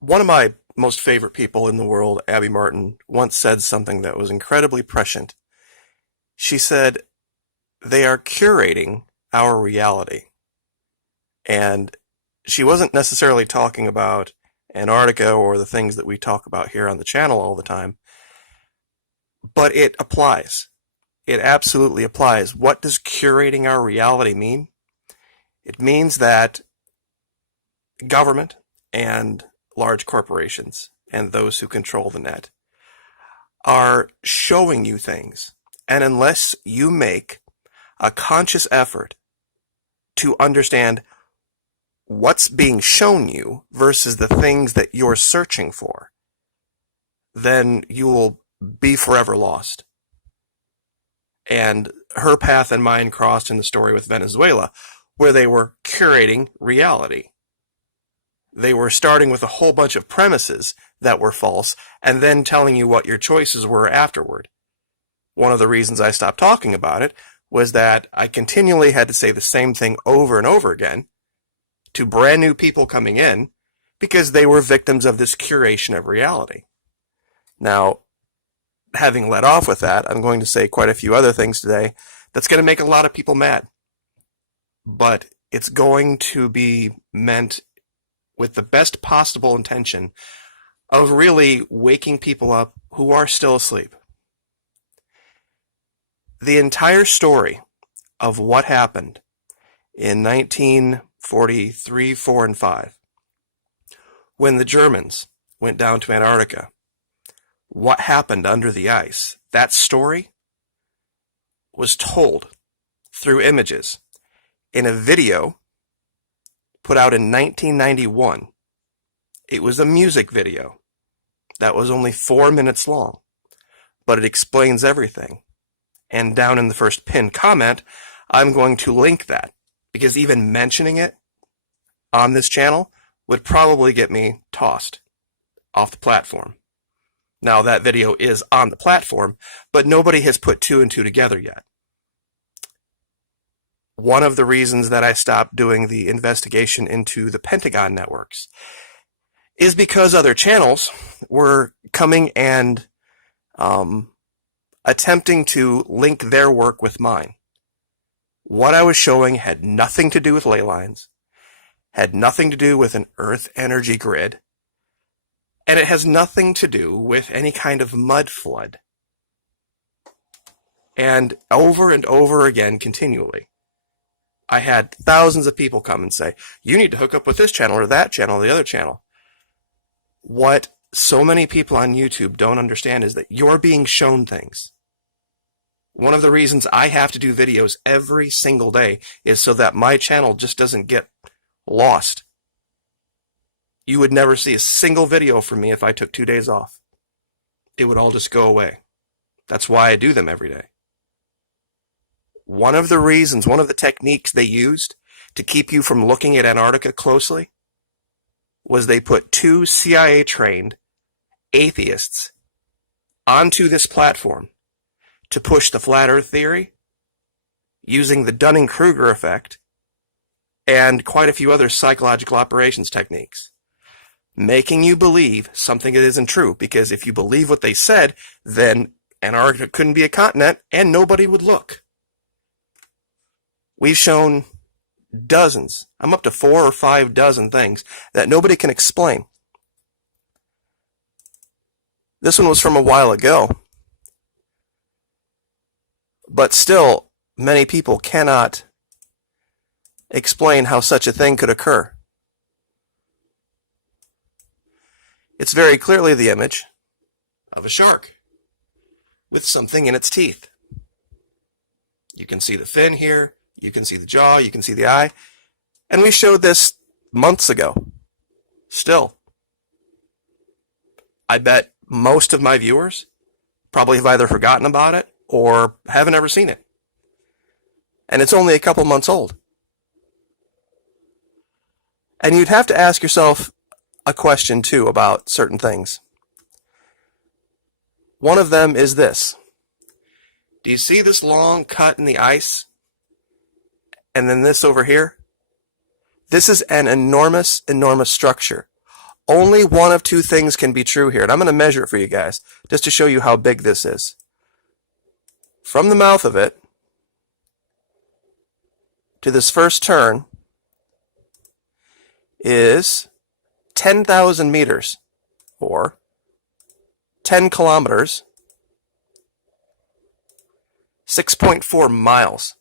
One of my most favorite people in the world, Abby Martin, once said something that was incredibly prescient. She said, they are curating our reality. And she wasn't necessarily talking about Antarctica or the things that we talk about here on the channel all the time, but it applies. It absolutely applies. What does curating our reality mean? It means that government and large corporations and those who control the net are showing you things. And unless you make a conscious effort to understand what's being shown you versus the things that you're searching for, then you will be forever lost. And her path and mine crossed in the story with Venezuela, where they were curating reality. They were starting with a whole bunch of premises that were false and then telling you what your choices were afterward. One of the reasons I stopped talking about it was that I continually had to say the same thing over and over again to brand new people coming in because they were victims of this curation of reality. Now, having led off with that, I'm going to say quite a few other things today that's going to make a lot of people mad. But it's going to be meant with the best possible intention of really waking people up who are still asleep. The entire story of what happened in 1943, 4, and 5, when the Germans went down to Antarctica, what happened under the ice, that story was told through images in a video put out in 1991. It was a music video that was only 4 minutes long, but it explains everything. And down in the first pinned comment, I'm going to link that, because even mentioning it on this channel would probably get me tossed off the platform. Now, that video is on the platform, but nobody has put two and two together yet. One of the reasons that I stopped doing the investigation into the Pentagon networks is because other channels were coming and attempting to link their work with mine. What I was showing had nothing to do with ley lines, had nothing to do with an Earth energy grid, and it has nothing to do with any kind of mud flood. And over again, continually, I had thousands of people come and say, you need to hook up with this channel or that channel or the other channel. What so many people on YouTube don't understand is that you're being shown things. One of the reasons I have to do videos every single day is so that my channel just doesn't get lost. You would never see a single video from me if I took 2 days off. It would all just go away. That's why I do them every day. One of the reasons, one of the techniques they used to keep you from looking at Antarctica closely was they put 2 CIA-trained atheists onto this platform to push the flat earth theory using the Dunning-Kruger effect and quite a few other psychological operations techniques, making you believe something that isn't true, because if you believe what they said, then Antarctica couldn't be a continent and nobody would look. We've shown dozens, I'm up to 4 or 5 dozen things that nobody can explain. This one was from a while ago, but still many people cannot explain how such a thing could occur. It's very clearly the image of a shark with something in its teeth. You can see the fin here, you can see the jaw, you can see the eye, and we showed this months ago. Still, I bet most of my viewers probably have either forgotten about it or haven't ever seen it. And it's only a couple months old. And you'd have to ask yourself a question, too, about certain things. One of them is this. Do you see this long cut in the ice? And then this over here? This is an enormous, enormous structure. only one of two things can be true here, and I'm going to measure it for you guys, just to show you how big this is. From the mouth of it to this first turn is 10,000 meters, or 10 kilometers, 6.4 miles.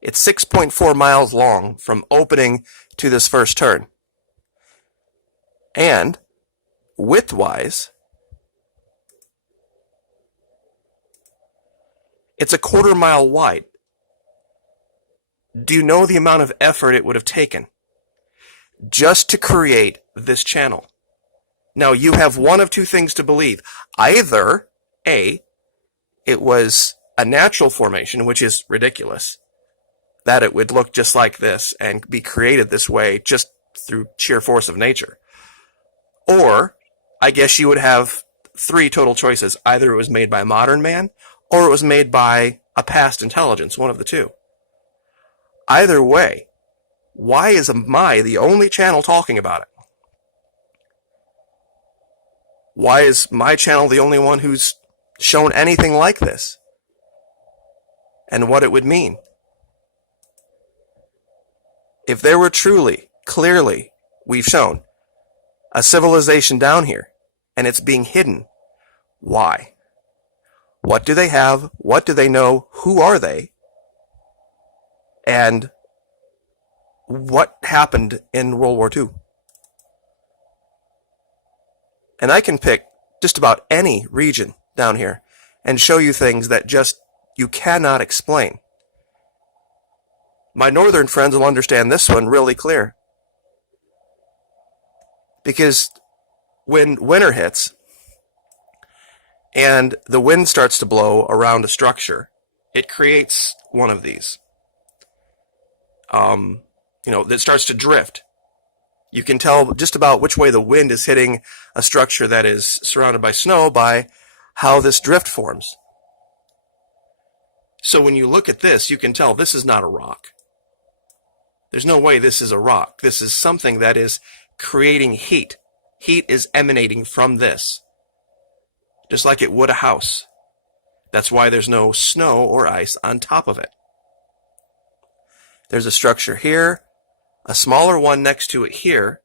It's 6.4 miles long from opening to this first turn. And width-wise, it's a quarter mile wide. Do you know the amount of effort it would have taken just to create this channel? Now, you have one of two things to believe. Either, A, it was a natural formation, which is ridiculous, that it would look just like this and be created this way just through sheer force of nature. Or, I guess you would have three total choices. Either it was made by modern man, or it was made by a past intelligence, one of the two. Either way, why is I the only channel talking about it? Why is my channel the only one who's shown anything like this? And what it would mean? If there were truly, clearly, we've shown, a civilization down here, and it's being hidden, why? What do they have? What do they know? Who are they? And what happened in World War II? And I can pick just about any region down here and show you things that just you cannot explain. My northern friends will understand this one really clear. Because when winter hits and the wind starts to blow around a structure, it creates one of these. That starts to drift. You can tell just about which way the wind is hitting a structure that is surrounded by snow by how this drift forms. So when you look at this, you can tell this is not a rock. There's no way this is a rock. This is something that is creating heat. Heat is emanating from this, just like it would a house. That's why there's no snow or ice on top of it. There's a structure here, a smaller one next to it here,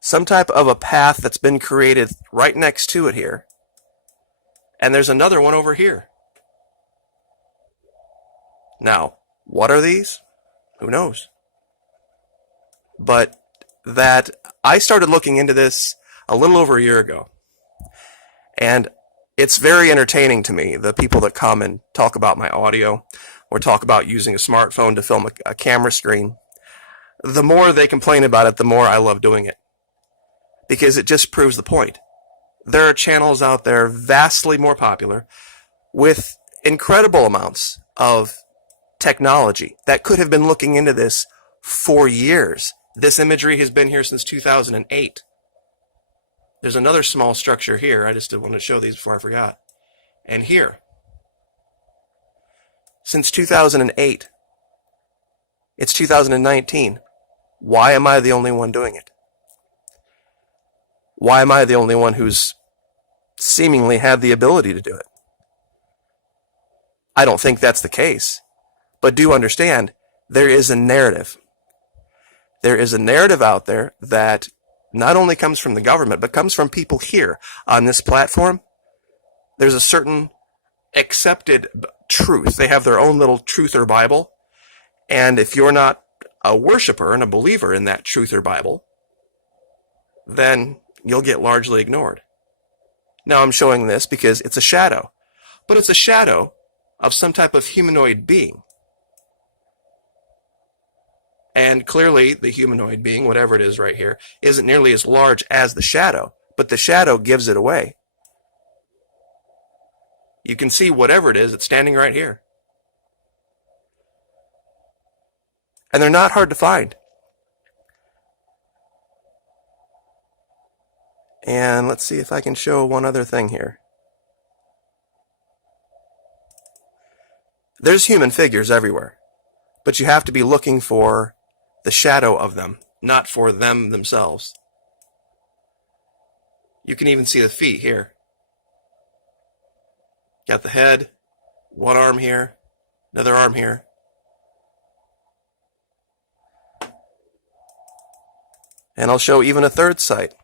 some type of a path that's been created right next to it here, and there's another one over here. Now, what are these? Who knows? But that I started looking into this a little over a year ago, and it's very entertaining to me, the people that come and talk about my audio or talk about using a smartphone to film a camera screen. The more they complain about it, the more I love doing it, because it just proves the point. There are channels out there vastly more popular with incredible amounts of technology that could have been looking into this for years. This imagery has been here since 2008. There's another small structure here. I just wanted to show these before I forgot. And here. Since 2008. It's 2019. Why am I the only one doing it? Why am I the only one who's seemingly had the ability to do it? I don't think that's the case. But do understand, there is a narrative. There is a narrative out there that not only comes from the government, but comes from people here on this platform. There's a certain accepted truth. They have their own little truth or Bible. And if you're not a worshiper and a believer in that truth or Bible, then you'll get largely ignored. Now I'm showing this because it's a shadow. But it's a shadow of some type of humanoid being. And clearly, the humanoid being, whatever it is right here, isn't nearly as large as the shadow, but the shadow gives it away. You can see whatever it is, it's standing right here. And they're not hard to find. And let's see if I can show one other thing here. There's human figures everywhere, but you have to be looking for the shadow of them. not for them themselves. You can even see the feet here. Got the head, one arm here, another arm here. And I'll show even a third site.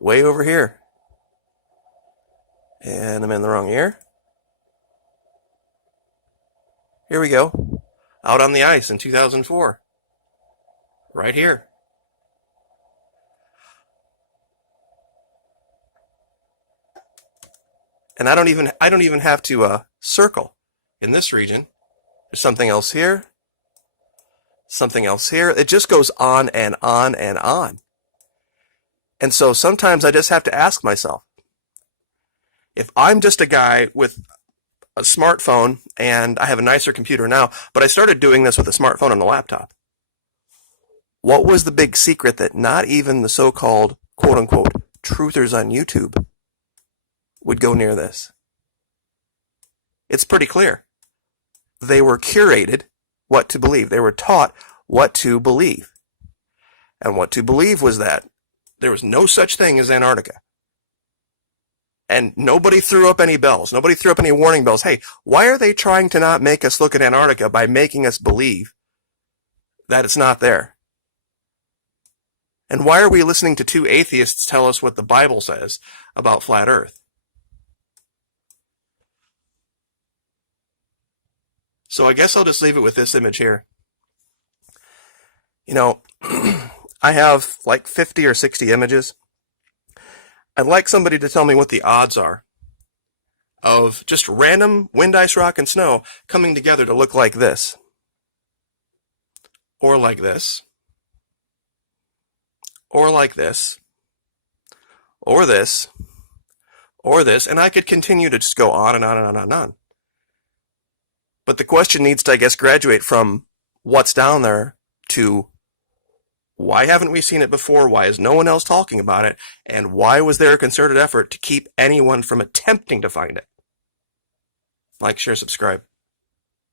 Way over here. And I'm in the wrong ear. Here we go. Out on the ice in 2004. Right here. And I don't even have to circle in this region. There's something else here. Something else here. It just goes on and on and on. And so sometimes I just have to ask myself, if I'm just a guy with a smartphone, and I have a nicer computer now, but I started doing this with a smartphone and a laptop. What was the big secret that not even the so-called, quote-unquote, truthers on YouTube would go near this? It's pretty clear. They were curated what to believe. They were taught what to believe. And what to believe was that there was no such thing as Antarctica. And nobody threw up any bells. Nobody threw up any warning bells. Hey, why are they trying to not make us look at Antarctica by making us believe that it's not there? And why are we listening to two atheists tell us what the Bible says about flat Earth? So I guess I'll just leave it with this image here. You know, I have like 50 or 60 images. I'd like somebody to tell me what the odds are of just random wind, ice, rock, and snow coming together to look like this. Or like this. Or like this. Or this. Or this. And I could continue to just go on and on and on and on. But the question needs to, I guess, graduate from what's down there to why haven't we seen it before? Why is no one else talking about it? And why was there a concerted effort to keep anyone from attempting to find it? Like, share, subscribe.